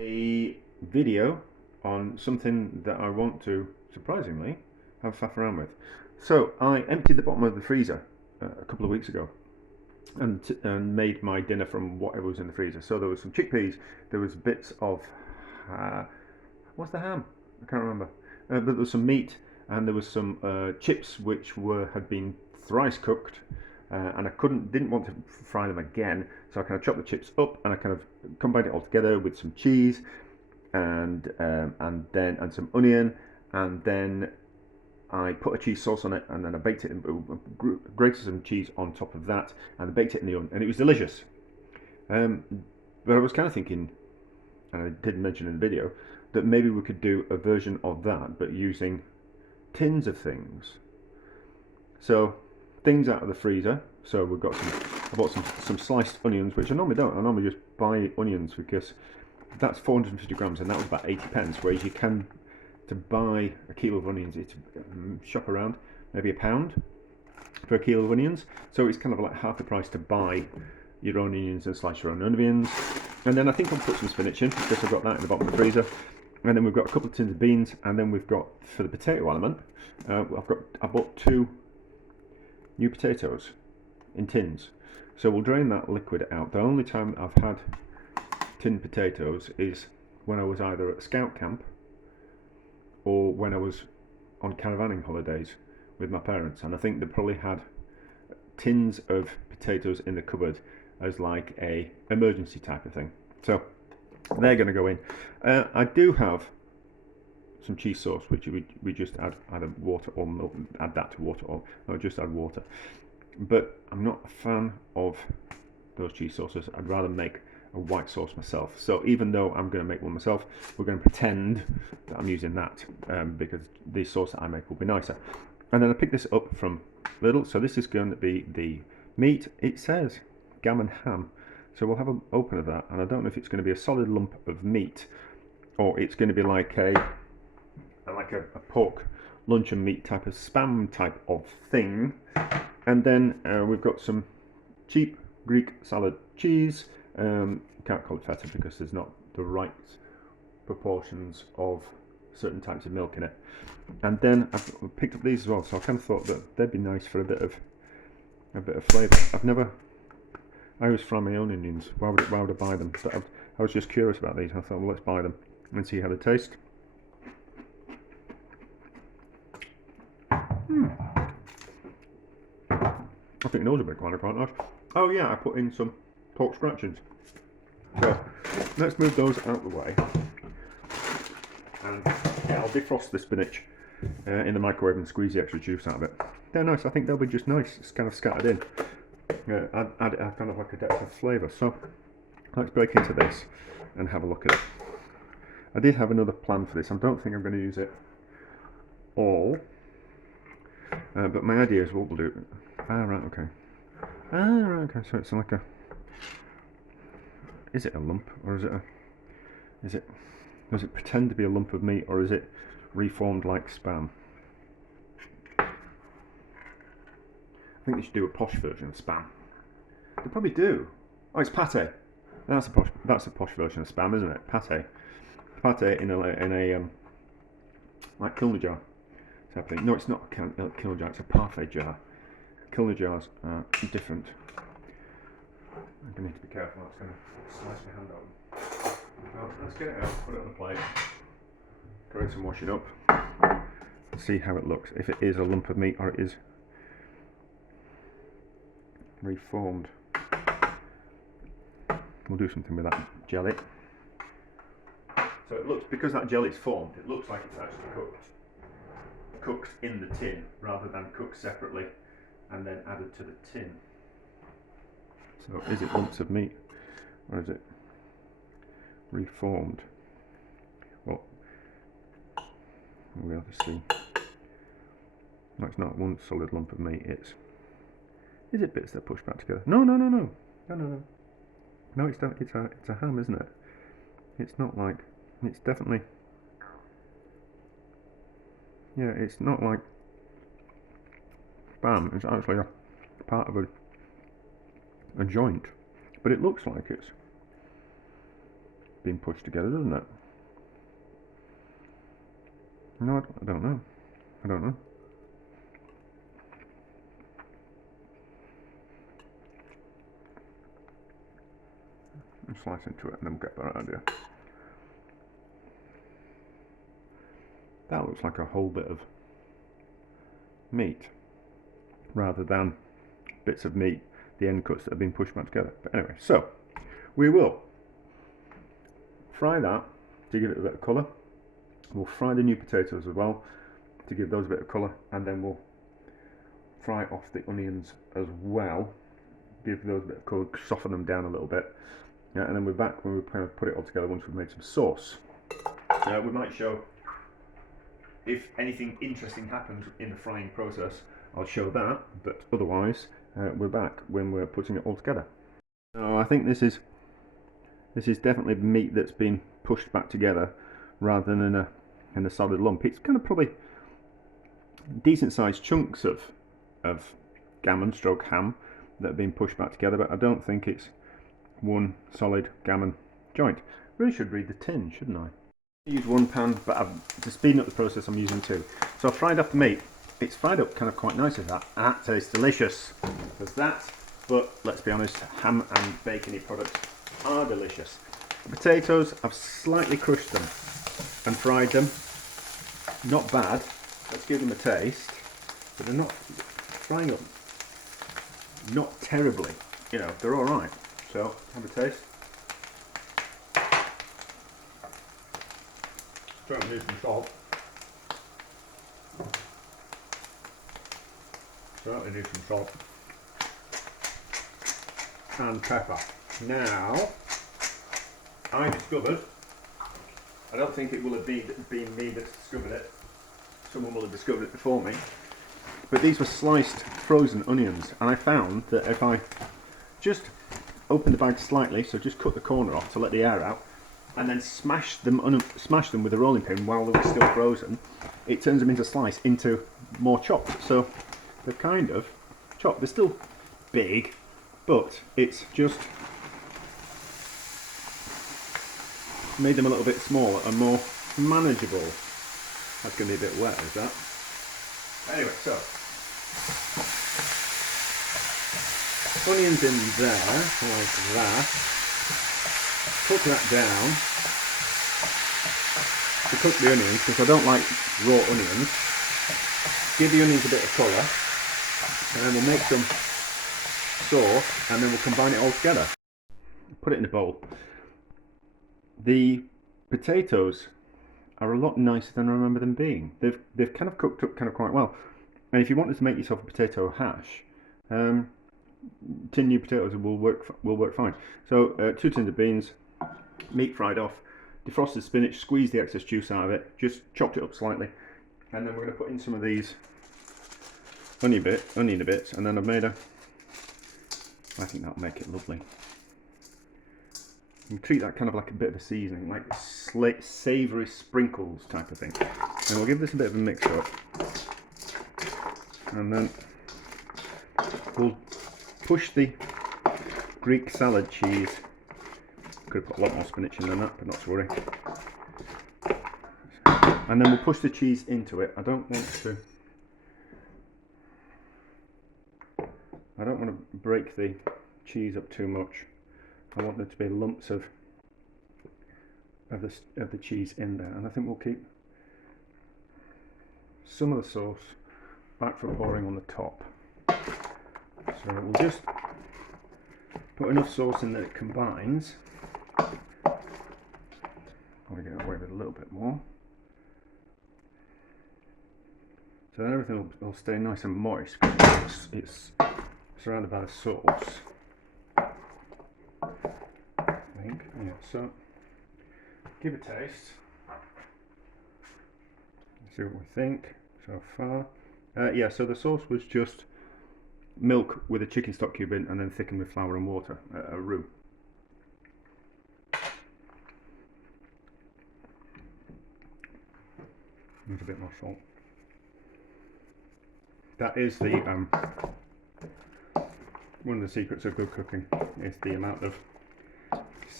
a video on something that I want to, surprisingly, have faff around with. So I emptied the bottom of the freezer a couple of weeks ago and made my dinner from whatever was in the freezer. So there was some chickpeas, there was bits of what's the ham? I can't remember. But there was some meat and there was some chips which had been thrice cooked. And I didn't want to fry them again, so I kind of chopped the chips up and I kind of combined it all together with some cheese and some onion, and then I put a cheese sauce on it, and then I baked it and grated some cheese on top of that, and I baked it in the oven, and it was delicious. But I was kind of thinking, and I did mention in the video, that maybe we could do a version of that, but using tins of things. So things out of the freezer. So I bought some sliced onions, which I normally don't. I normally just buy onions because that's 450 grams, and that was about 80 pence. Whereas you can, to buy a kilo of onions, it's shop around maybe £1 for a kilo of onions. So it's kind of like half the price to buy your own onions and slice your own onions. And then I think I'll put some spinach in because I've got that in the bottom of the freezer. And then we've got a couple of tins of beans, and then we've got, for the potato element, I bought 2 new potatoes in tins. So we'll drain that liquid out. The only time I've had tinned potatoes is when I was either at scout camp or when I was on caravanning holidays with my parents, and I think they probably had tins of potatoes in the cupboard as like a emergency type of thing. So they're going to go in. I do have some cheese sauce, which we just add either water or milk, add that to water, or just add water. But I'm not a fan of those cheese sauces. I'd rather make a white sauce myself. So even though I'm going to make one myself, we're going to pretend that I'm using that because the sauce that I make will be nicer. And then I picked this up from Lidl. So this is going to be the meat. It says gammon ham. So we'll have an open of that, and I don't know if it's going to be a solid lump of meat or it's going to be like a pork luncheon meat type of spam type of thing. And then we've got some cheap Greek salad cheese. Can't call it feta because there's not the right proportions of certain types of milk in it. And then I've picked up these as well, so I kind of thought that they'd be nice for a bit of flavour. I always fry my own onions. Why would I buy them? But I was just curious about these. I thought, well, let's buy them and see how they taste. I think those are quite nice. Oh yeah, I put in some pork scratchings. So let's move those out of the way. And yeah, I'll defrost the spinach in the microwave and squeeze the extra juice out of it. They're nice. I think they'll be just nice. It's kind of scattered in. Add kind of like a depth of flavour. So let's break into this and have a look at it. I did have another plan for this. I don't think I'm going to use it all. But my idea is what we'll do. Right, okay. Right, okay. So it's like is it a lump, or does it pretend to be a lump of meat, or is it reformed like spam? I think they should do a posh version of spam. They probably do. Oh, it's pate. That's a posh version of spam, isn't it? Pate in a like Kilner jar. No, it's not a Kilner jar. It's a parfait jar. Kilner jars are different. I'm going to need to be careful. That's going to slice my hand open. Well, let's get it out. Put it on the plate. Rinse and wash it up. See how it looks. If it is a lump of meat or it is reformed. We'll do something with that jelly. So it looks, because that jelly's formed, it looks like it's actually cooked in the tin rather than cooked separately and then added to the tin. So is it lumps of meat or is it reformed? Well, we'll have to see. No, it's not one solid lump of meat. Is it bits that push back together? No. No, it's a ham, isn't it? It's not like, it's definitely, yeah, it's not like spam. It's actually a part of a joint, but it looks like it's being pushed together, doesn't it? No, I don't know. I don't know. And slice into it and then we'll get that idea. That looks like a whole bit of meat rather than bits of meat, the end cuts that have been pushed back together. But anyway, so we will fry that to give it a bit of colour. We'll fry the new potatoes as well to give those a bit of colour, and then we'll fry off the onions as well, give those a bit of colour, soften them down a little bit. And then we're back when we kind of put it all together once we've made some sauce. We might show if anything interesting happens in the frying process, I'll show that, but otherwise we're back when we're putting it all together. So I think this is definitely meat that's been pushed back together rather than in a solid lump. It's kind of probably decent sized chunks of gammon stroke ham that have been pushed back together, but I don't think it's one solid gammon joint. Really should read the tin, shouldn't I? I use one pan, but to speed up the process I'm using two. So I've fried up the meat. It's fried up kind of quite nicely, that. And that tastes delicious. There's that, but let's be honest, ham and bacony products are delicious. The potatoes, I've slightly crushed them and fried them. Not bad. Let's give them a taste. But they're not frying up. Not terribly. You know, they're alright. So, have a taste. Certainly need some salt. Certainly need some salt. And pepper. Now, I discovered, I don't think it will have been me that discovered it, someone will have discovered it before me, but these were sliced frozen onions, and I found that if I just open the bag slightly, so just cut the corner off to let the air out, and then smash them with a rolling pin while they were still frozen, it turns them into slice into more chopped. So they're kind of chopped. They're still big, but it's just made them a little bit smaller and more manageable. That's going to be a bit wet, is that? Anyway, so onions in there, like that. Cook that down. To cook the onions, because I don't like raw onions. Give the onions a bit of colour, and then we'll make some sauce, and then we'll combine it all together. Put it in a bowl. The potatoes are a lot nicer than I remember them being. They've kind of cooked up kind of quite well. And if you wanted to make yourself a potato hash, tin new potatoes will work fine. So 2 tins of beans, meat fried off, defrosted spinach, squeeze the excess juice out of it, just chopped it up slightly, and then we're going to put in some of these onion bits, and then I've made I think that'll make it lovely. You can treat that kind of like a bit of a seasoning, like savoury sprinkles type of thing. And we'll give this a bit of a mix up, and then we'll push the Greek salad cheese. Could have put a lot more spinach in than that, but not to worry. And then we'll push the cheese into it. I don't want to break the cheese up too much. I want there to be lumps of the cheese in there, and I think we'll keep some of the sauce back for pouring on the top. So we'll just put enough sauce in that it combines. I'll get away with a little bit more. So then everything will stay nice and moist because it's surrounded by the sauce. I think, yeah, so give it a taste. See what we think so far. Yeah, so the sauce was just milk with a chicken stock cube in, and then thickened with flour and water, a roux. There's a bit more salt. That is the one of the secrets of good cooking, is the amount of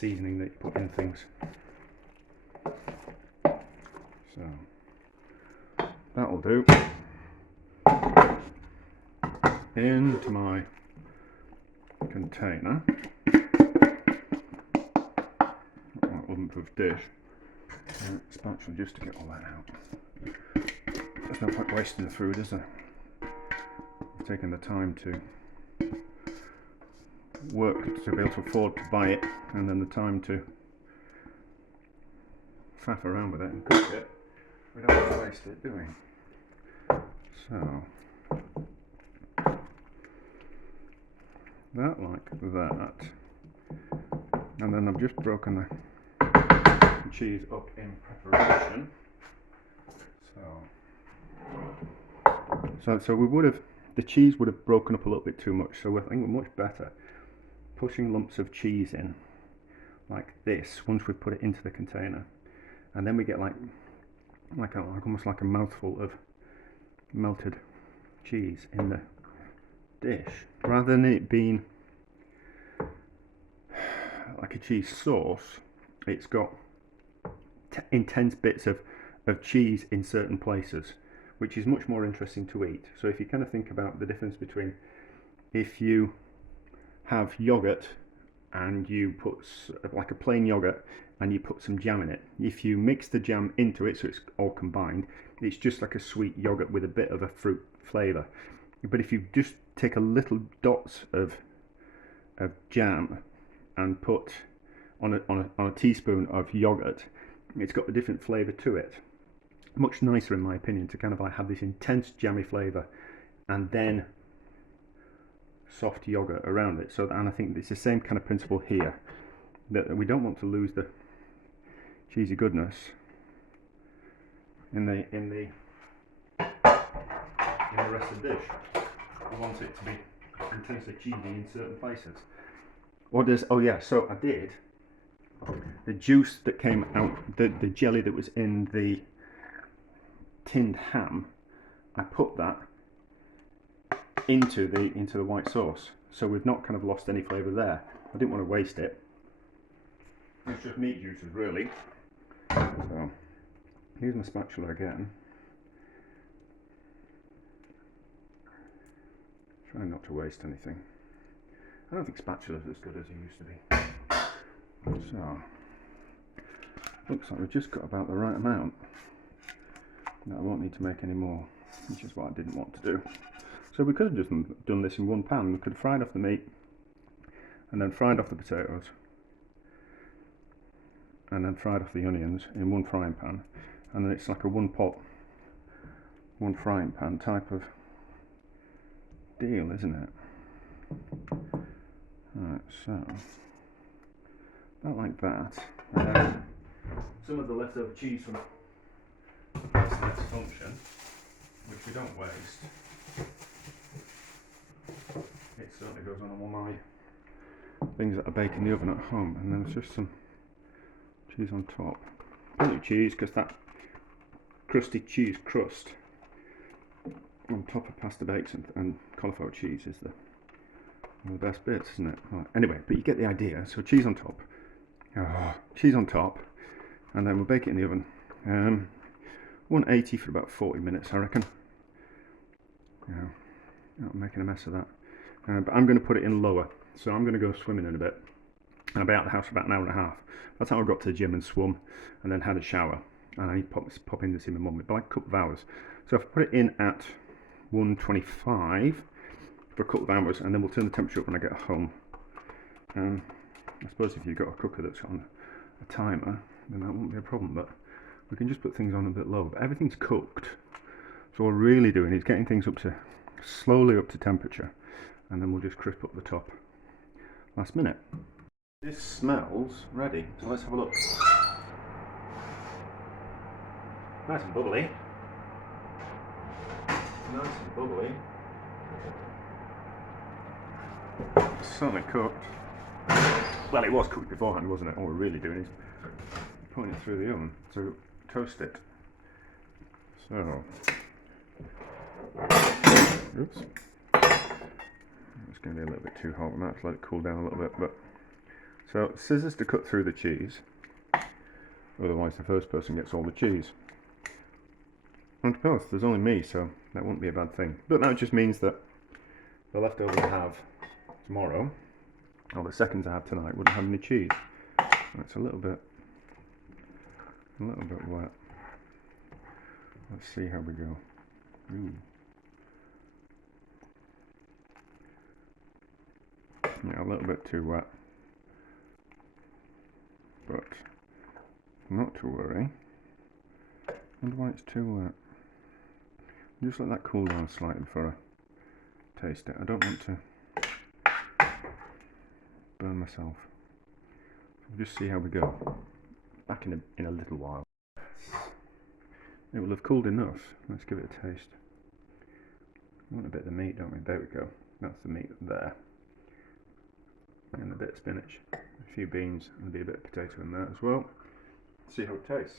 seasoning that you put in things. So that'll do. Into my container, that lump-proof dish, spatula just to get all that out. There's no point wasting the food, is there? I've taken the time to work to be able to afford to buy it, and then the time to faff around with it and cook it. We don't want to waste it, do we? So that like that, and then I've just broken the cheese up in preparation. So we would have, the cheese would have broken up a little bit too much, so I think we're much better pushing lumps of cheese in like this once we've put it into the container, and then we get like almost like a mouthful of melted cheese in the dish, rather than it being like a cheese sauce. It's got intense bits of cheese in certain places, which is much more interesting to eat. So if you kind of think about the difference between if you have yogurt and you put like a plain yogurt and you put some jam in it, if you mix the jam into it so it's all combined, it's just like a sweet yogurt with a bit of a fruit flavour. But if you just take a little dots of jam and put on a teaspoon of yogurt, it's got a different flavour to it. Much nicer in my opinion to kind of like have this intense jammy flavour and then soft yogurt around it. So, and I think it's the same kind of principle here, that we don't want to lose the cheesy goodness in the rest of the dish. We want it to be intensely cheesy in certain places. Or does, oh yeah, so I did the juice that came out, the jelly that was in the tinned ham, I put that into the white sauce, so we've not kind of lost any flavour there. I didn't want to waste it. It's just meat juices really. So here's my spatula again. Try not to waste anything. I don't think spatula's as good as it used to be. So looks like we've just got about the right amount. No, I won't need to make any more, which is what I didn't want to do. So we could have just done this in one pan. We could have fried off the meat and then fried off the potatoes and then fried off the onions in one frying pan, and then it's like a one pot, one frying pan type of deal, isn't it? Right, so not like that. And then some of the leftover cheese from the next function, which we don't waste. It certainly goes on all my things that I bake in the oven at home, and then there's just some cheese on top. Plenty of cheese, because that crusty cheese crust on top of pasta bakes and cauliflower cheese is one of the best bits, isn't it? Right. Anyway, but you get the idea. So cheese on top, cheese on top, and then we'll bake it in the oven. 180 for about 40 minutes, I reckon. I'm making a mess of that. But I'm going to put it in lower, so I'm going to go swimming in a bit. And I'll be out of the house for about an hour and a half. That's how I got to the gym and swum, and then had a shower. And I need to pop in to see my mum, but like a couple of hours. So if I put it in at 125 for a couple of hours, and then we'll turn the temperature up when I get home. I suppose if you've got a cooker that's on a timer, then that won't be a problem, but we can just put things on a bit lower. But everything's cooked, so what we're really doing is getting things slowly up to temperature, and then we'll just crisp up the top last minute. This smells ready, so let's have a look. Nice and bubbly. Nice and bubbly. Certainly cooked. Well, it was cooked beforehand, wasn't it? All we're really doing is putting it through the oven to toast it. So, oops. It's going to be a little bit too hot. We might have to let it cool down a little bit, but So scissors to cut through the cheese, otherwise the first person gets all the cheese. And to be honest, there's only me, so that wouldn't be a bad thing. But that just means that the leftovers I have tomorrow, or the seconds I have tonight, wouldn't have any cheese. It's a little bit wet. Let's see how we go. Ooh. Yeah, a little bit too wet, but not to worry. I wonder why it's too wet. Just let that cool down slightly before I taste it. I don't want to burn myself. We'll just see how we go. Back in a little while. It will have cooled enough. Let's give it a taste. We want a bit of the meat, don't we? There we go. That's the meat there. And a bit of spinach, a few beans, and there'll be a bit of potato in there as well. See how it tastes.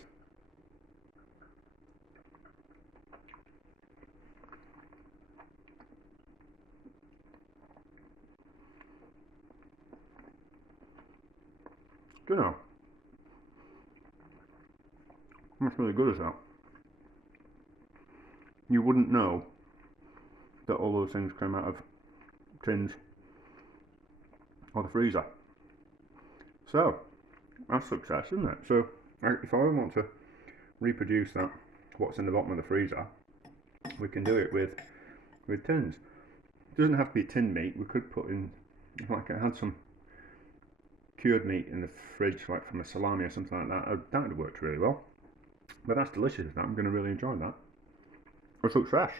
Don't know. That's really good as that. You wouldn't know that all those things came out of tins or the freezer. So that's success, isn't it? So if I want to reproduce that, what's in the bottom of the freezer, we can do it with tins. It doesn't have to be tinned meat. We could put in, like I had some cured meat in the fridge, like from a salami or something like that. That would have worked really well. But that's delicious. I'm going to really enjoy that. A success.